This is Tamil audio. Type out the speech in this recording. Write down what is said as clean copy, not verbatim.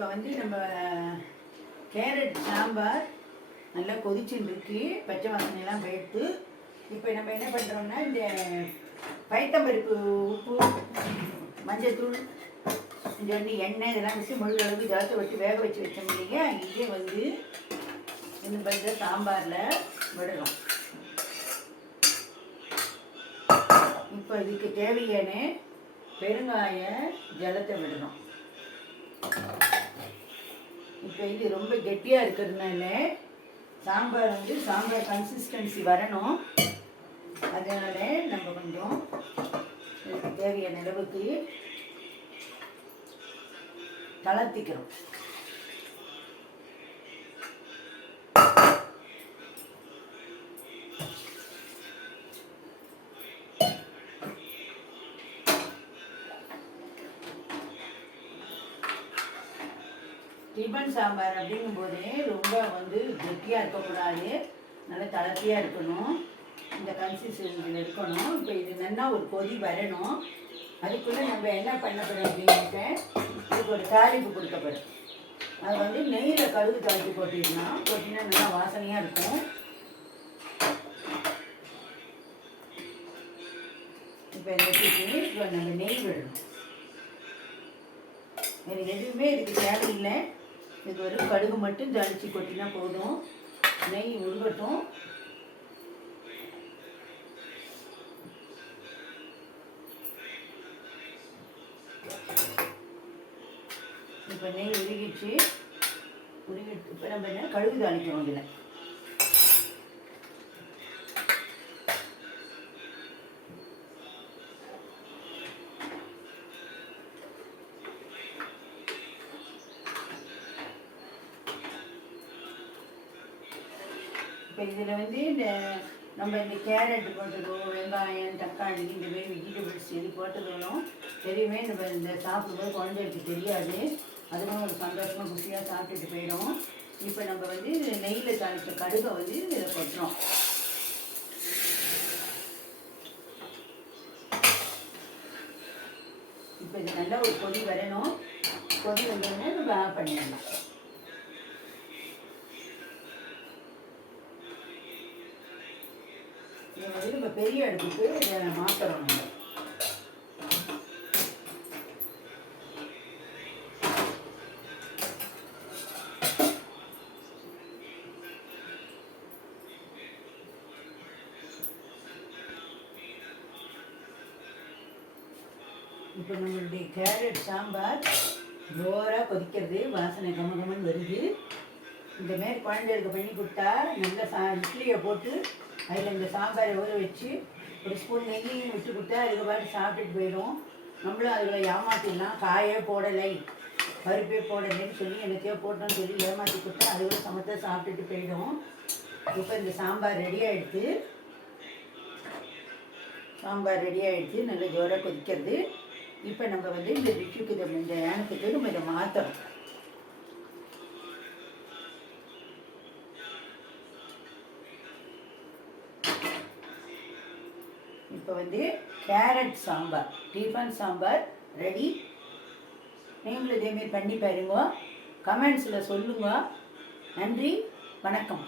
இப்போ வந்து நம்ம கேரட் சாம்பார் நல்லா கொதிச்சுட்டு இருக்கு, பச்சை வாசனையெல்லாம் போயிட்டு. இப்போ நம்ம என்ன பண்ணுறோம்னா, இந்த பைத்தம்பருப்பு, உப்பு, மஞ்சள்தூள், இந்த வந்து எண்ணெய் இதெல்லாம் வச்சு முழு அளவுக்கு ஜாஸ்தி வச்சு வேக வச்சு வச்சோம் இல்லையா, இதே வந்து இந்த பச்சை சாம்பாரில் விடணும். இப்போ இதுக்கு தேவையான பெருங்காய ஜலத்தை விடணும். இப்போ இது ரொம்ப கெட்டியாக இருக்கிறதுனால சாம்பார் வந்து சாம்பார் கன்சிஸ்டன்சி வரணும். அதனால நம்ம கொஞ்சம் இதுக்கு தேவையான அளவுக்கு தளர்த்திக்கிறோம். டிஃபன் சாம்பார் அப்படிங்கும்போதே ரொம்ப வந்து கெட்டியாக இருக்கக்கூடாது, நல்லா தளர்த்தியாக இருக்கணும், இந்த கன்சிஸ்டன்சியில் இருக்கணும். இப்போ இது நல்லா ஒரு கொதி வரணும். அதுக்குள்ளே நம்ம என்ன பண்ணப்படும் அப்படின்ட்டு இதுக்கு ஒரு தாளிப்பு கொடுக்கப்படும். அது வந்து நெய்யில் கடுகு தாளித்து போட்டிங்கன்னா நல்லா வாசனையாக இருக்கும். இப்போ இந்த இப்போ நம்ம நெய் விடணும். வேறு எதுவுமே இதுக்கு தேவையில்லை. இது ஒரு கடுகு மட்டும் தாளித்து கொட்டினா போதும். நெய் உருகட்டும். இப்போ நெய் உருகிட்டு இப்போ நம்ம என்ன கடுகு தாளிக்கிறோம். இதில் இப்போ இதில் வந்து இந்த நம்ம இந்த கேரட் போட்டதோ, வெங்காயம், தக்காளி, இந்த மாதிரி வெஜிடபிள்ஸ் இது போட்டதோடும் எதுவுமே நம்ம இந்த சாப்பிடும்போது குழந்தைகளுக்கு தெரியாது. அதுவும் ஒரு சந்தோஷமாக குஷியாக சாப்பிட்டுட்டு போயிடும். இப்போ நம்ம வந்து நெய்யில் தாளித்த கடுகை வந்து இதில் கொட்டுறோம். இப்போ இது நல்லா ஒரு கொதி வரணும். கொதி வந்தோடனே நம்ம ஆஃப் பண்ணிடலாம். இதை வந்து நம்ம பெரிய அடுப்புக்கு இதை மாற்றுறோம். நம்ம இப்போ நம்மளுடைய கேரட் சாம்பார் ஜோராக கொதிக்கிறது, வாசனை கமகமன்னு வருது. இந்தமாரி குழந்தைகளுக்கு பண்ணி கொடுத்தா நல்லா இட்லியை போட்டு அதில் இந்த சாம்பாரை ஊற வச்சு ஒரு ஸ்பூன் நெய்யும் விட்டு கொடுத்தா அதுக்கு பாட்டு சாப்பிட்டுட்டு போயிடும். நம்மளும் அதில் ஏமாற்றிடலாம். காயே போடலை, பருப்பே போடலைன்னு சொல்லி என்னத்தையோ போட்டோன்னு சொல்லி ஏமாற்றி கொடுத்தா அதுவே சமத்தை சாப்பிட்டுட்டு போயிடும். இப்போ இந்த சாம்பார் ரெடி ஆகிடுச்சு. நல்ல ஜோராக கொதிக்கிறது. இப்போ நம்ம வந்து இந்த டிஷ்ஷுக்கு இந்த ஏனத்துக்கு நம்ம இதை மாற்றணும். இப்போ வந்து carrot sambar, tiffin sambar ready. நீங்களும் இதேமாரி பண்ணி பாருங்க, கமெண்ட்ஸில் சொல்லுங்க. நன்றி, வணக்கம்.